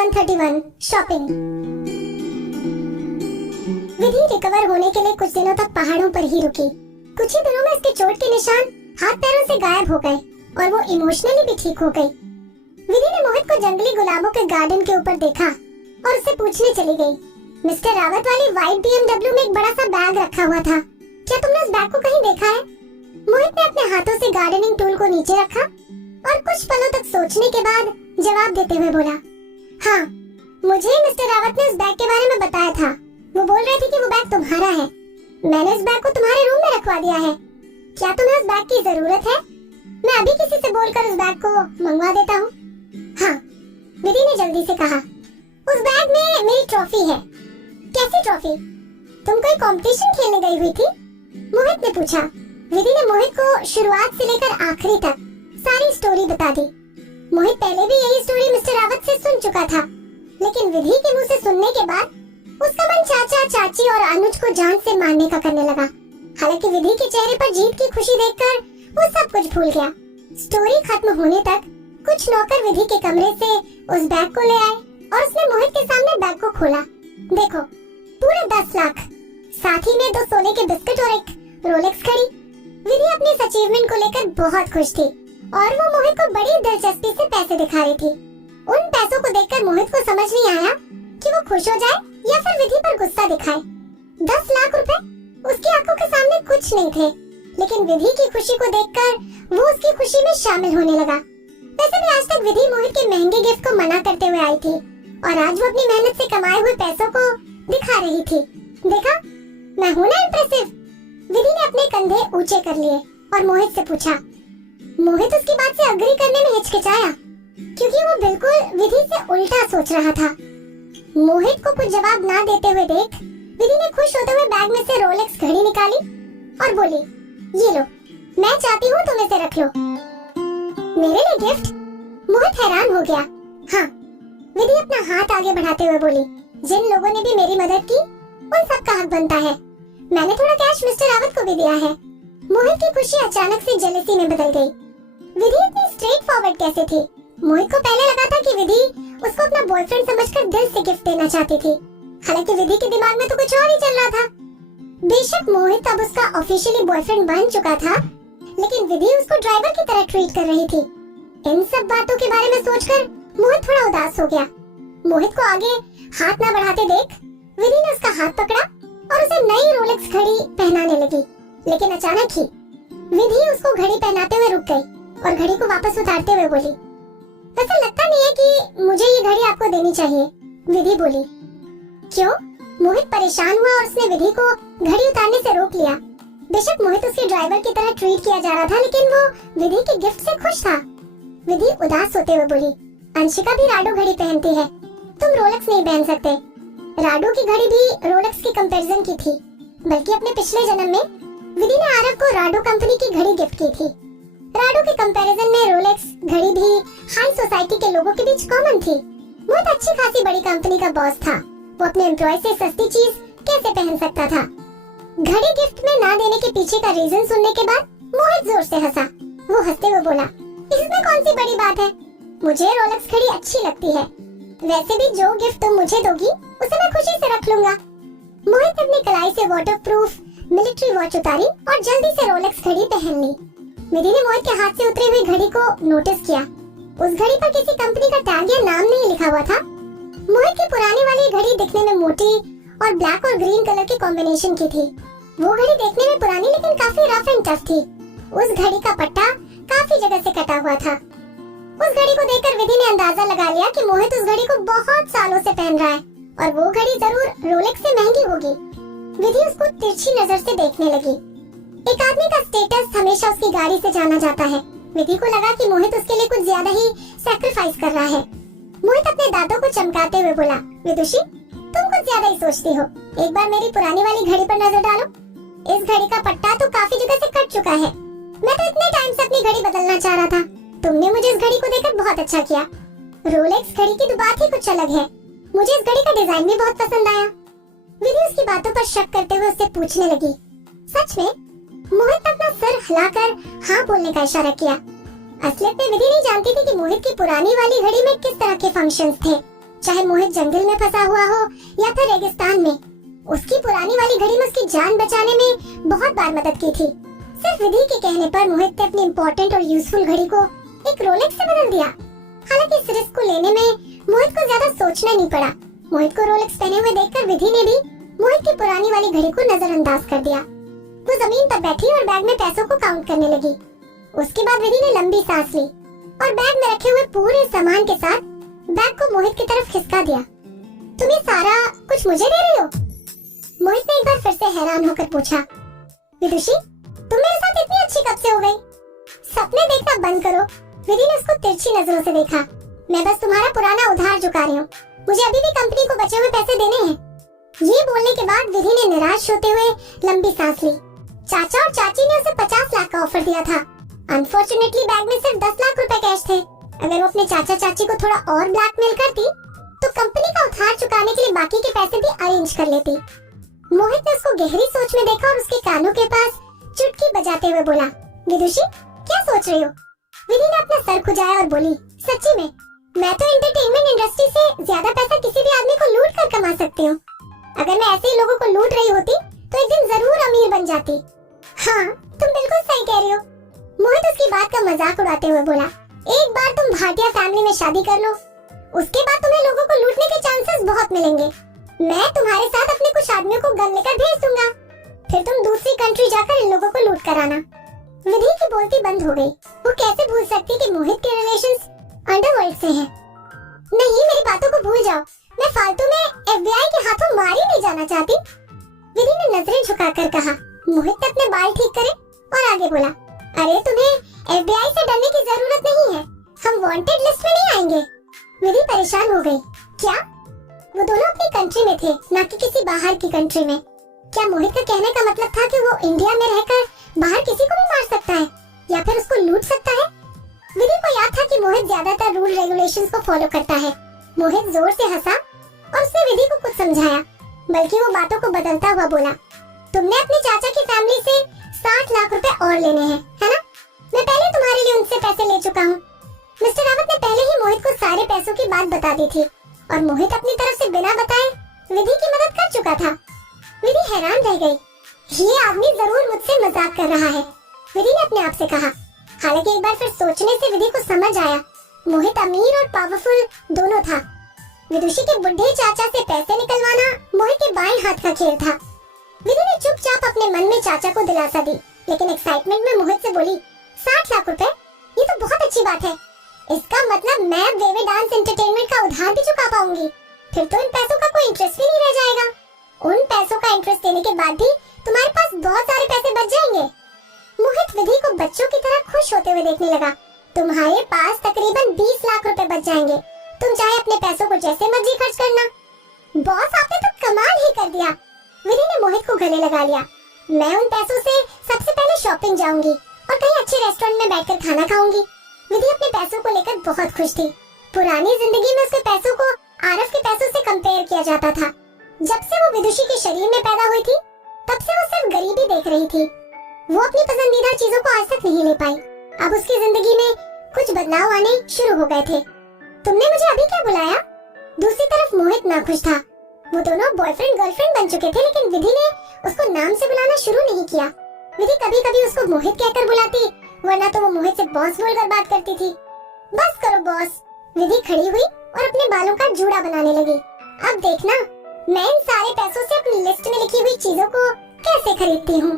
131 shopping. विधि recover होने के लिए कुछ दिनों तक पहाड़ों पर ही रुकी। कुछ ही दिनों में इसके चोट के निशान हाथ पैरों से गायब हो गए और वो इमोशनली भी ठीक हो गई। विधि ने मोहित को जंगली गुलाबों के गार्डन के ऊपर देखा और उससे पूछने चली गई, मिस्टर रावत वाली व्हाइट BMW में एक बड़ा सा बैग रखा हुआ था, क्या तुमने उस बैग को कहीं देखा है? मोहित ने अपने हाथों से गार्डनिंग टूल को नीचे रखा और कुछ पलों तक सोचने के बाद जवाब देते हुए बोला, हाँ, मुझे मिस्टर रावत ने उस बैग के बारे में बताया था। वो बोल रहे थे कि वो बैग तुम्हारा है। मैंने उस बैग को तुम्हारे रूम में रखवा दिया है। क्या तुम्हें उस बैग की जरूरत है? मैं अभी किसी से बोलकर उस बैग को मंगवा देता हूँ। हाँ, विधि ने जल्दी से कहा। उस बैग में मेरी ट्रॉफी है। कैसी ट्रॉफी? तुम कोई कंपटीशन खेलने गई हुई थी? मोहित ने पूछा। विधि ने मोहित को शुरुआत से लेकर आखिरी तक सारी स्टोरी बता दी। मोहित पहले भी यही स्टोरी मिस्टर रावत से सुन चुका था, लेकिन विधि के मुंह से सुनने के बाद उसका मन चाचा, चाची और अनुज को जान से मारने का करने लगा। हालांकि विधि के चेहरे पर जीत की खुशी देखकर वो सब कुछ भूल गया। स्टोरी खत्म होने तक कुछ नौकर विधि के कमरे से उस बैग को ले आए और उसने मोहित के सामने बैग को खोला। देखो, पूरे 10 लाख, साथ ही में 2 सोने के बिस्किट और एक रोलेक्स घड़ी। विधि अपने इस अचीवमेंट को लेकर बहुत खुश थी और वो मोहित को बड़ी दिलचस्पी से पैसे दिखा रही थी। उन पैसों को देखकर मोहित को समझ नहीं आया कि वो खुश हो जाए या फिर विधि पर गुस्सा दिखाए। 10 लाख रुपए उसकी आंखों के सामने कुछ नहीं थे, लेकिन विधि की खुशी को देखकर वो उसकी खुशी में शामिल होने लगा। वैसे भी आज तक विधि मोहित के महंगे गिफ्ट को मना करते हुए आई थी और आज वो अपनी मेहनत से कमाए हुए पैसों को दिखा रही थी। देखा, मैं हूँ ना इम्प्रेसिव? विधि ने अपने कंधे ऊंचे कर लिए और मोहित से पूछा। मोहित उसकी बात से अग्री करने में हिचकिचाया क्योंकि वो बिल्कुल विधि से उल्टा सोच रहा था। मोहित को कुछ जवाब ना देते हुए देख विधि ने खुश होते हुए बैग में से रोलेक्स घड़ी निकाली और बोली, ये लो, मैं चाहती हूँ तुम इसे रख लो। मेरे लिए गिफ्ट? मोहित हैरान हो गया। हाँ, विधि अपना हाथ आगे बढ़ाते हुए बोली, जिन लोगों ने भी मेरी मदद की उन सब का हक बनता है। मैंने थोड़ा कैश मिस्टर रावत को भी दिया है। मोहित की खुशी अचानक से जेलसी में बदल गई। विधि इतनी स्ट्रेट फॉरवर्ड कैसे थी? मोहित को पहले लगा था कि विधि उसको अपना बॉयफ्रेंड समझकर दिल से गिफ्ट देना चाहती थी। हालांकि विधि के दिमाग में तो कुछ और ही चल रहा था। बेशक मोहित अब उसका ऑफिशियली बॉयफ्रेंड बन चुका था, लेकिन विधि उसको ड्राइवर की तरह ट्रीट कर रही थी। इन सब बातों के बारे में सोचकर मोहित थोड़ा उदास हो गया। मोहित को आगे हाथ न बढ़ाते देख विधि ने उसका हाथ पकड़ा और उसे नई रोलेक्स घड़ी पहनाने लगी। लेकिन अचानक ही विधि उसको घड़ी पहनाते हुए रुक गई और घड़ी को वापस उतारते हुए बोली, ऐसा लगता नहीं है कि मुझे ये घड़ी आपको देनी चाहिए। विधि बोली। क्यों? मोहित परेशान हुआ और उसने विधि को घड़ी उतारने से रोक लिया। बेशक मोहित उसके ड्राइवर की तरह ट्रीट किया जा रहा था, लेकिन वो विधि के गिफ्ट से खुश था। विधि उदास होते हुए बोली, अंशिका भी राडो घड़ी पहनती है, तुम रोलेक्स नहीं पहन सकते। राडो की घड़ी भी रोलेक्स की कंपैरिजन की थी, बल्कि अपने पिछले जन्म में विधि ने आरव को राडो कंपनी की घड़ी गिफ्ट की थी। राडो के कंपैरिजन में रोलेक्स घड़ी भी हाई सोसाइटी के लोगों के बीच कॉमन थी। बहुत अच्छी खासी बड़ी कंपनी का बॉस था, वो अपने एम्प्लॉय से सस्ती चीज कैसे पहन सकता था? घड़ी गिफ्ट में ना देने के पीछे का रीजन सुनने के बाद मोहित जोर से हंसा। वो हंसते हुए बोला, इसमें कौन सी बड़ी बात है? मुझे रोलेक्स घड़ी अच्छी लगती है। वैसे भी जो गिफ्ट तुम मुझे दोगी उसे मैं खुशी से रख लूंगा। मोहित अपनी कलाई से वाटरप्रूफ मिलिट्री वॉच उतारी और जल्दी से रोलेक्स घड़ी पहन ली। विधि ने मोहित के हाथ से उतरी हुई घड़ी को नोटिस किया। उस घड़ी पर किसी कंपनी का टैग या नाम नहीं लिखा हुआ था। मोहित की पुरानी वाली घड़ी दिखने में मोटी और ब्लैक और ग्रीन कलर के कॉम्बिनेशन की थी। वो घड़ी देखने में पुरानी लेकिन काफी रफ एंड टफ थी। उस घड़ी का पट्टा काफी जगह से कटा हुआ था। उस घड़ी को देखकर विधि ने अंदाजा लगा लिया कि मोहित उस घड़ी को बहुत सालों से पहन रहा है और वो घड़ी जरूर रोलेक्स से महंगी होगी। विधि उसको तिरछी नजर से देखने लगी। एक आदमी का स्टेटस हमेशा उसकी गाड़ी से जाना जाता है। विधि को लगा कि मोहित उसके लिए कुछ ज्यादा ही सैक्रिफाइस कर रहा है। मोहित अपने दांतों को चमकाते हुए बोला, विदुषी, तुम कुछ ज्यादा ही सोचती हो। एक बार मेरी पुरानी वाली घड़ी पर नजर डालो। इस घड़ी का पट्टा तो काफी जगह से कट चुका है। मैं तो इतने टाइम से अपनी घड़ी बदलना चाह रहा था। तुमने मुझे इस घड़ी को देकर बहुत अच्छा किया। रोलेक्स घड़ी की तो बात ही कुछ अलग है। मुझे इस घड़ी का डिजाइन भी बहुत पसंद आया। विधि उसकी बातों पर शक करते हुए उससे पूछने लगी, सच में? मोहित ने अपना सर हिलाकर हाँ बोलने का इशारा किया। असलियत में विधि नहीं जानती थी कि मोहित की पुरानी वाली घड़ी में किस तरह के फंक्शंस थे। चाहे मोहित जंगल में फंसा हुआ हो या फिर रेगिस्तान में। उसकी पुरानी वाली घड़ी में उसकी जान बचाने में बहुत बार मदद की थी। सिर्फ विधि के कहने पर मोहित ने अपनी इम्पोर्टेंट और यूजफुल घड़ी को एक रोलेक्स से बदल दिया। हालांकि इस रिस्क को लेने में मोहित को ज्यादा सोचना नहीं पड़ा। मोहित को रोलेक्स पहने हुए देखकर विधि ने भी मोहित की पुरानी वाली घड़ी को नजरअंदाज कर दिया। वो जमीन पर बैठी और बैग में पैसों को काउंट करने लगी। उसके बाद विधि ने लंबी सांस ली और बैग में रखे हुए पूरे सामान के साथ बैग को मोहित की तरफ खिसका दिया। तुम ये सारा कुछ मुझे दे रही हो? मोहित ने एक बार फिर से हैरान होकर पूछा। विदुषी, तुम मेरे साथ इतनी अच्छी कब से हो गई? सपने देखना बंद करो। विधि ने उसको तिरछी नजरों से देखा। मैं बस तुम्हारा पुराना उधार चुका रही हूँ। मुझे अभी भी कंपनी को बचे हुए पैसे देने हैं। ये बोलने के बाद विधि ने निराश होते हुए लंबी सांस ली। चाचा और चाची ने उसे 50 लाख का ऑफर दिया था। अनफॉर्चुनेटली बैग में सिर्फ 10 लाख रुपए कैश थे। अगर वो अपने चाचा चाची को थोड़ा और ब्लैकमेल करती तो कंपनी का उधार चुकाने के लिए बाकी के पैसे भी अरेंज कर लेती। मोहित ने उसको गहरी सोच में देखा और उसके कानों के पास चुटकी बजाते हुए बोला, विदुषी, क्या सोच रही हो? विधि ने अपना सर खुजाया और बोली, सच्ची में मैं तो एंटरटेनमेंट इंडस्ट्री से ज्यादा पैसा किसी भी आदमी को लूट कर कमा सकती हूँ। अगर मैं ऐसे ही लोगों को लूट रही होती तो एक दिन जरूर अमीर बन जाती। हाँ, तुम बिल्कुल सही कह रही हो। मोहित उसकी बात का मजाक उड़ाते हुए बोला, एक बार तुम भाटिया फैमिली में शादी कर लो, उसके बाद तुम्हें लोगों को लूटने के चांसेस बहुत मिलेंगे। मैं तुम्हारे साथ अपने कुछ आदमियों को गन लेकर भेज दूंगा, फिर तुम दूसरी कंट्री जाकर इन लोगों को लूट कर आना। विधि की बोलती बंद हो गई। वो कैसे भूल सकती कि मोहित के रिलेशंस अंडरवर्ल्ड से हैं। नहीं, मेरी बातों को भूल जाओ। मैं फालतू में FBI के हाथों मारी नहीं जाना चाहती। विधि ने नजरें झुकाकर कहा। मोहित ने अपने बाल ठीक करे और आगे बोला, अरे तुम्हें FBI से डरने की जरूरत नहीं है। हम वांटेड लिस्ट में नहीं आएंगे। विधि परेशान हो गई। क्या? वो दोनों अपनी कंट्री में थे, न कि किसी बाहर की कंट्री में। क्या मोहित का कहने का मतलब था कि वो इंडिया में रहकर बाहर किसी को भी मार सकता है या फिर उसको लूट सकता है? विधि को याद था कि मोहित ज्यादातर रूल रेगुलेशंस को फॉलो करता है। मोहित जोर से हंसा और उसने विधि को कुछ समझाया, बल्कि वो बातों को बदलता हुआ बोला, तुमने अपने चाचा की फैमिली से 60 लाख रुपए और लेने हैं, है ना? मैं पहले तुम्हारे लिए उनसे पैसे ले चुका हूँ। मिस्टर रावत ने पहले ही मोहित को सारे पैसों की बात बता दी थी और मोहित अपनी तरफ से बिना बताए विधि की मदद कर चुका था। विधि हैरान रह गई। ये आदमी जरूर मुझसे मजाक कर रहा है, विधि ने अपने आप से कहा। हालांकि एक बार फिर सोचने से विधि को समझ आया, मोहित अमीर और पावरफुल दोनों था। विदुषी के बुढ़े चाचा से पैसे निकलवाना मोहित के बाएं हाथ का खेल था। विधि ने चुपचाप अपने मन में चाचा को दिलासा दी, लेकिन एक्साइटमेंट में मोहित से बोली, 60 लाख रुपए? ये तो बहुत अच्छी बात है। इसका मतलब मैं अब वेवे डांस एंटरटेनमेंट का उधार भी चुका पाऊंगी। फिर तो इन पैसों का कोई इंटरेस्ट भी नहीं रह जाएगा। उन पैसों का इंटरेस्ट देने के बाद भी तुम्हारे पास बहुत सारे पैसे बच जाएंगे। मोहित विधि को बच्चों की तरह खुश होते हुए देखने लगा। तुम्हारे पास तकरीबन 20 लाख रुपए बच जाएंगे। तुम चाहे अपने पैसों को जैसे मर्जी खर्च करना। बॉस, आपने तो कमाल ही कर दिया। विधि ने मोहित को गले लगा लिया। मैं उन पैसों से सबसे पहले शॉपिंग जाऊंगी और कहीं अच्छे रेस्टोरेंट में बैठकर खाना खाऊंगी। विधि अपने पैसों को लेकर बहुत खुश थी। पुरानी जिंदगी में उसके पैसों को आरव के पैसों से कंपेयर किया जाता था। जब से वो विदुषी के शरीर में पैदा हुई थी, तब से वो सिर्फ गरीबी देख रही थी। वो अपनी पसंदीदा चीजों को आज तक नहीं ले पाई। अब उसकी जिंदगी में कुछ बदलाव आने शुरू हो गए थे। तुमने मुझे अभी क्या बुलाया? दूसरी तरफ मोहित नाखुश था। वो दोनों बॉयफ्रेंड गर्लफ्रेंड बन चुके थे, लेकिन विधि ने उसको नाम से बुलाना शुरू नहीं किया। विधि कभी कभी उसको मोहित कहकर बुलाती, वरना तो वो मोहित से बॉस बोलकर बात करती थी। बस करो बॉस। विधि खड़ी हुई और अपने बालों का जूड़ा बनाने लगी। अब देखना, मैं इन सारे पैसों से अपनी लिस्ट में लिखी हुई चीजों को कैसे खरीदती हूँ।